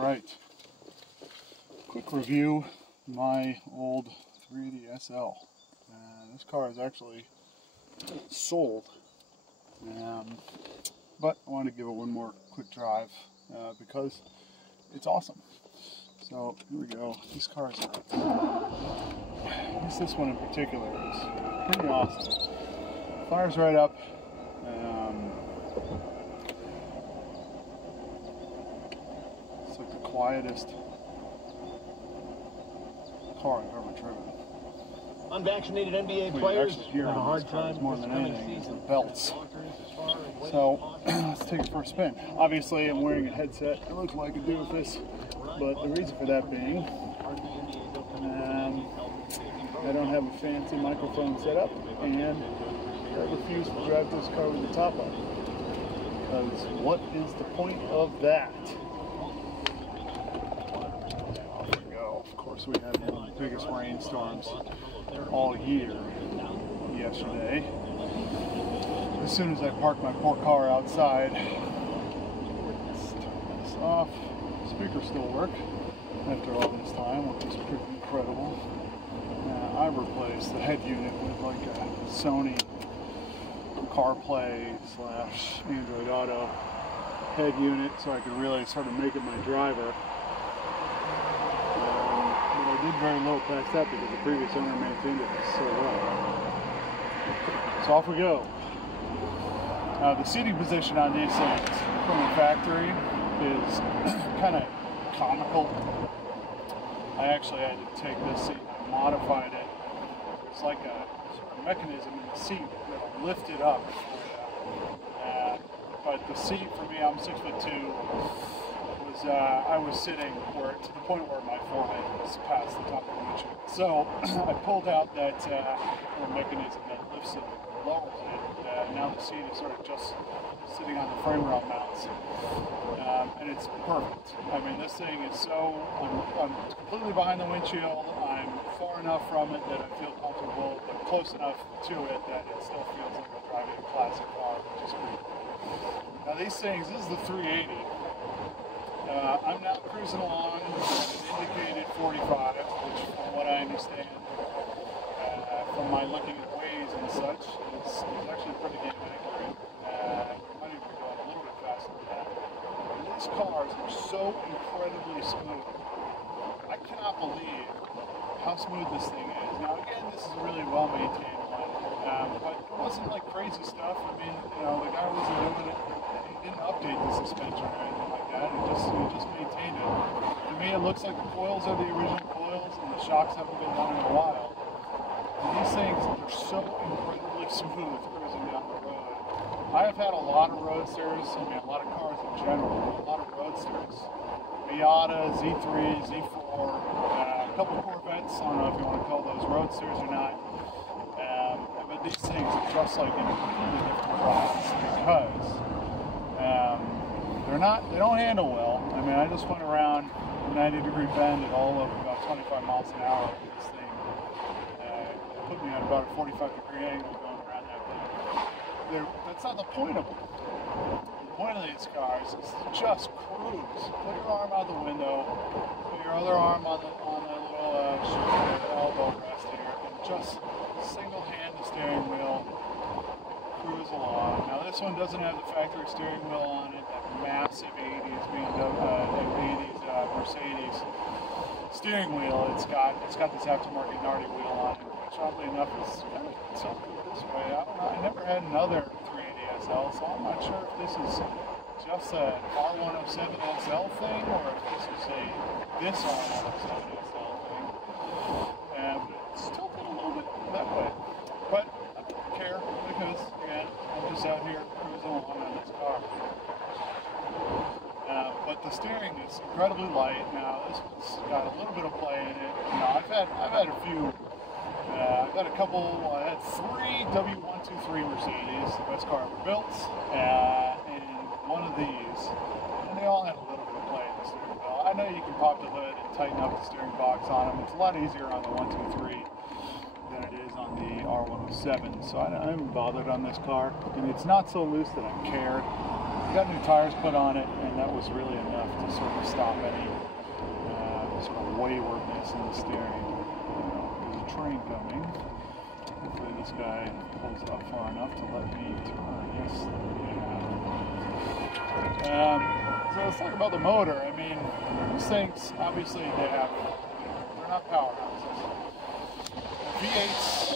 Alright, quick review of my old 380 SL. This car is actually sold, but I wanted to give it one more quick drive because it's awesome. So here we go. These cars are, I guess this one in particular is pretty awesome. Fires right up. It's like the quietest car I've ever driven. Unvaccinated NBA players have a hard time more than anything is the belts. So let's take it for a spin. Obviously I'm wearing a headset. It looks like I could do with this, but the reason for that being I don't have a fancy microphone set up, and I refuse to drive this car with the top on. Because what is the point of that? Off we go. Of course, we had one of the biggest rainstorms all year yesterday. As soon as I parked my poor car outside, let's turn this off. Speakers still work after all this time, which is pretty incredible. I replaced the head unit with like a Sony CarPlay / Android Auto head unit so I could really sort of make it my driver. But I did very little past that because the previous owner maintained it so well. So off we go. The seating position on these things from the factory is kind of comical. I actually had to take this seat and modified it. There's like a sort of mechanism in the seat that'll lift it up. But the seat for me, I'm 6'2", was I was sitting to the point where my forehead was past the top of the windshield. So I pulled out that little mechanism that lifts it, lowers it. Now the seat is sort of just sitting on the frame rail mounts, and it's perfect. I mean, this thing is so, I'm completely behind the windshield, I'm far enough from it that I feel comfortable, but close enough to it that it still feels like I'm driving a classic car, which is great. Now these things, this is the 380. I'm now cruising along an indicated 45, which from what I understand, from my looking at Waze and such, it's actually pretty damn accurate. Might even be going a little bit faster than that. And these cars are so incredibly smooth. I cannot believe how smooth this thing is. Now again, this is a really well maintained one, but it wasn't like crazy stuff. I mean, you know, the guy wasn't doing it, he didn't update the suspension or anything like that, he just maintained it. To me, it looks like the coils are the original coils and the shocks haven't been done in a while. And these things are so incredibly smooth cruising down the road. I have had a lot of roadsters, I mean a lot of cars in general, a lot of roadsters. Miata, Z3, Z4, a couple of Corvettes, I don't know if you want to call those roadsters or not. But these things are just like in a completely different class because they don't handle well. I mean, I just went around a 90-degree bend at all of about 25 miles an hour with this thing. Put me at about a 45-degree angle going around that thing. That's not the point of them. The point of these cars is to just cruise. Put your arm out the window, put your other arm on the little elbow rest here, and just single-hand the steering wheel, cruise along. Now this one doesn't have the factory steering wheel on it, that massive 80s Mercedes steering wheel. It's got this aftermarket Nardi wheel on it, which oddly enough is kind of tilted this way. I don't know, I never had another 380 SL, so I'm not sure if this is just an R107 SL thing or if this R107 SL thing. But it's tilted a little bit that way. But I don't care because, again, I'm just out here cruising along on this car. But the steering is incredibly light. Now this one's got a little bit of play in it. You know, I've had a few. I've got a couple. I had 3 W123 Mercedes, the best car ever built, and one of these, and they all had a little bit of play in the steering wheel. I know you can pop the hood and tighten up the steering box on them. It's a lot easier on the 123 than it is on the R107. So I haven't bothered on this car, and it's not so loose that I cared. got new tires put on it, and that was really enough to sort of stop any sort of waywardness in the steering. There's a train coming. Hopefully this guy pulls up far enough to let me turn. Yes. So let's talk about the motor. I mean, these things, obviously, they're not powerhouses. V8s,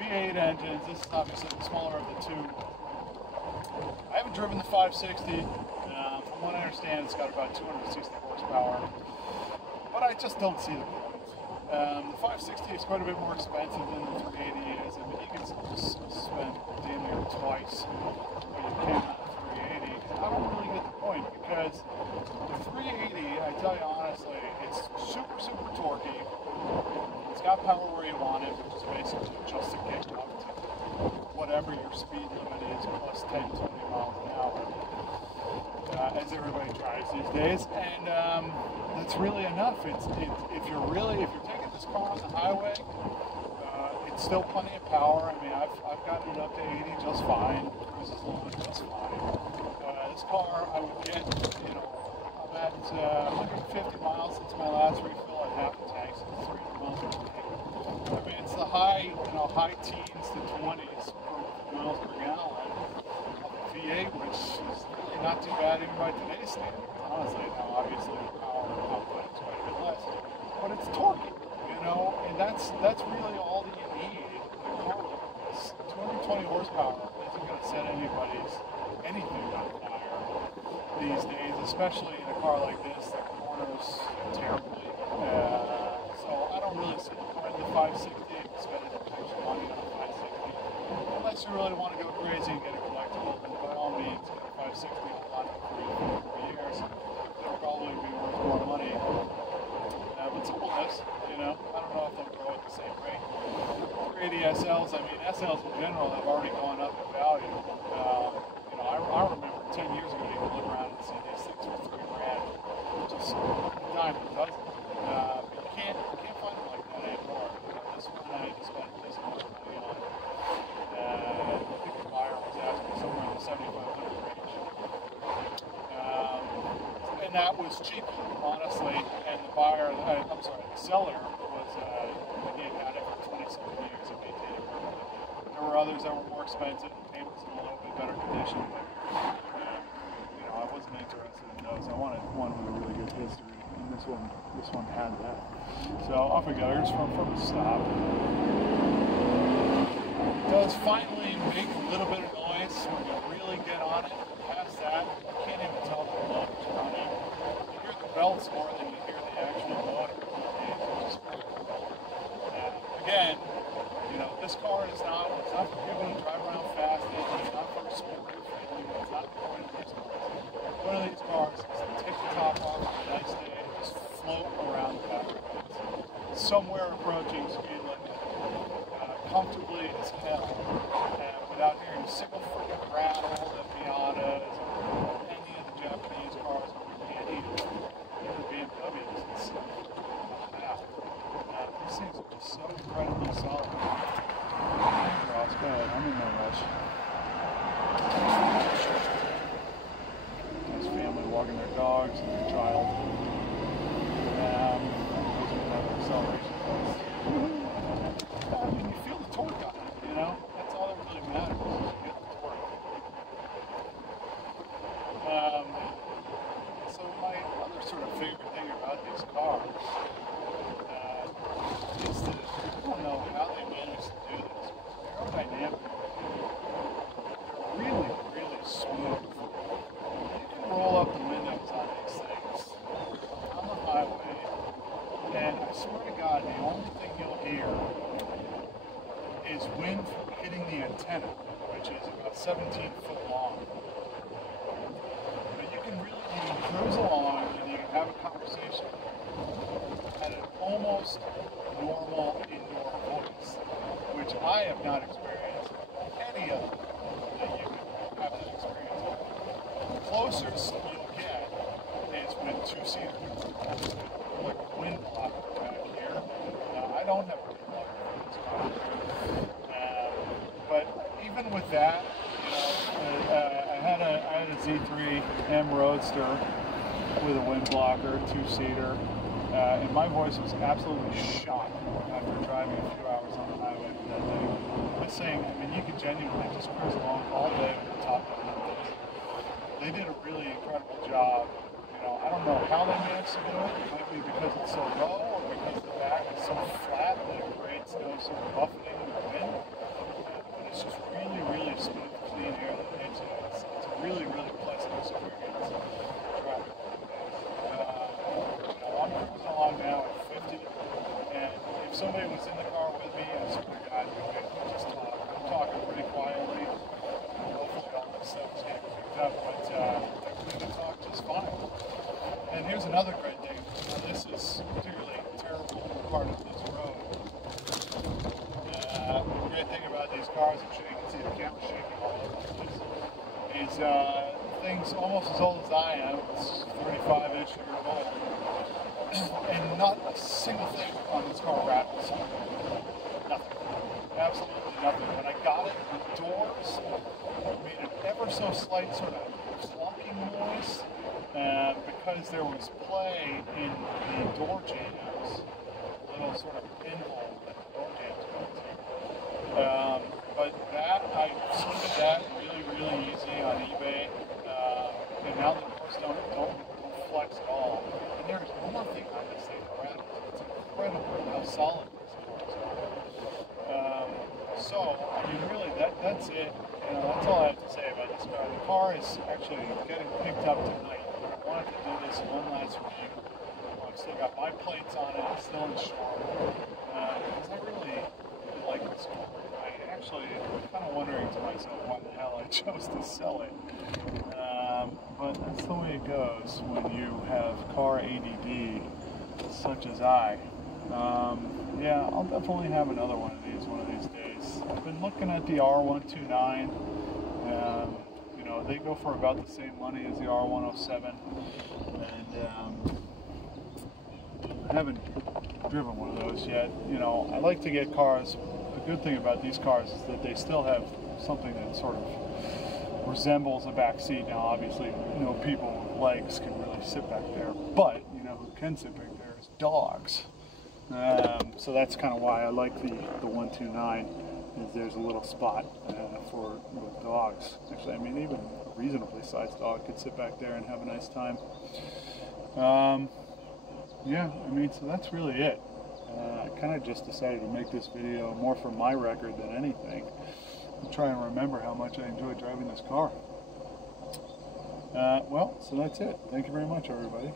V8 engines. This is obviously the smaller of the two. I haven't driven the 560. From what I understand, it's got about 260 horsepower, but I just don't see the point. The 560 is quite a bit more expensive than the 380 is. I mean, you can spend damn near twice what you can on the 380. I don't really get the point, because the 380, I tell you honestly, it's super, super torquey. It's got power where you want it, which is basically just to get up to whatever your speed limit is, plus 10, 20 miles an hour. As everybody tries these days, and that's really enough. If you're taking this car on the highway, it's still plenty of power. I mean, I've gotten it up to 80 just fine, cruises along just fine. This car, I would get, I'm at 150 miles since my last refill at half the tank, so it's 300 miles per tank. I mean, it's the high teens to 20s miles per gallon of the V8, which is really not too bad even by today's standards. Honestly, now obviously the power output is quite a bit less, but it's torquey, and that's really all that you need in a car like this. 220 horsepower isn't going to set anything on fire these days, especially in a car like this that corners terribly. So I don't really see the point of the 560, spending extra money on a 560, unless you really want to go crazy and get a collectible. And by all means, get a 560 and a lot for years. It'll probably be worth more money. But so will this, I don't know if they'll grow at the same rate. 380 SLs, I mean, SLs in general have already gone up in value. I remember 10 years ago you could look around and see these things for $3,000, just a dime a dozen. But you can't find them like that anymore. This one I had to spend at least much money on. I think the buyer was asking somewhere in the $7,500 range. And that was cheap, honestly. And the buyer, the seller was, he had had it for 27 years and maintained it perfectly. There were others that were more expensive, the paint was in a little bit better condition, but I wasn't interested in those. I wanted one with a really good history, and this one had that. So off we go. Here's from the stop. It does finally make a little bit of noise when you really get on it. Past that, you can't even tell the motor's running. You hear the belts more than you hear the actual motor. Again, this car is not for people to drive around fast in. It's not for sport. It's not the point of these cars. The point of these cars is to take the top off on a nice day and just float around the back roads, somewhere approaching speed limit, comfortably as hell, without hearing a single freaking rattle that Miatas or any of the Japanese cars that we can't even the BMWs. It's these things are just so incredibly solid. Ross, go ahead. I'm in no rush. Nice family walking their dogs and their child. Those are another acceleration test. I mean, you feel the torque on it, That's all that really matters. You get the torque. So my other sort of favorite thing about these cars is that I don't know how they managed to do this. Aerodynamic. They're really, really smooth. You can roll up the windows on these things on the highway, and I swear to God, the only thing you'll hear is wind hitting the antenna, which is about 17 foot long. But you can cruise along and you can have a conversation at an almost normal indoor voice, which I have not experienced any of them that you can have that experience with. The closest you'll get is with two-seaters, like a wind blocker back here. I don't have a wind blocker in this car. But even I had a Z3 M Roadster with a wind blocker, 2-seater, and my voice was absolutely shot after driving a few hours on the highway that day. I'm saying, I mean, you could genuinely just cruise along all day with the top down. They did a really incredible job. You know, I don't know how they managed to do it. It might be because it's so low, or because the back is so flat that it creates no sort of buffeting in the wind. But it's just really, really smooth, clean air that hits you. It's a really, really pleasant experience. I'm cruising along now at 50, and if somebody was in the car with me, I swear to God, we could just talk. I'm talking pretty quietly. Hopefully all this stuff is getting picked up, but we can talk just fine. And here's another great thing. Now, this is particularly terrible part of this road. The great thing about these cars, I'm sure you can see the camera shaking all over the place, is things almost as old as I am. It's 35-ish years old. And not a single thing on this car rattles. Nothing. Absolutely nothing. When I got it, the doors made an ever so slight sort of clunking noise because there was play in the door jambs, a little sort of pinhole that the door jambs go to. But that, I sorted that really, really easy on eBay. And now the doors don't flex at all. And there's nothing on this thing that rattles. It's incredible how solid these cars are. So, I mean, really, that's it. You know, that's all I have to say about this car. The car is actually getting picked up tonight. I wanted to do this one last review. I've still got my plates on it. It's still insured. Because I really like this car. I actually am kind of wondering to myself why the hell I chose to sell it. But that's the way it goes when you have car ADD, such as I. Yeah, I'll definitely have another one of these days. I've been looking at the R129. You know, they go for about the same money as the R107. And I haven't driven one of those yet. You know, I like to get cars. The good thing about these cars is that they still have something that sort of resembles a back seat. Now, obviously, you know, people with legs can really sit back there, but you know who can sit back there is dogs. So that's kind of why I like the 129. Is there's a little spot for with dogs. Actually, I mean, even a reasonably sized dog could sit back there and have a nice time. Yeah, I mean, so that's really it. I kind of just decided to make this video more for my record than anything. I'll try and remember how much I enjoy driving this car. Well, so that's it. Thank you very much, everybody.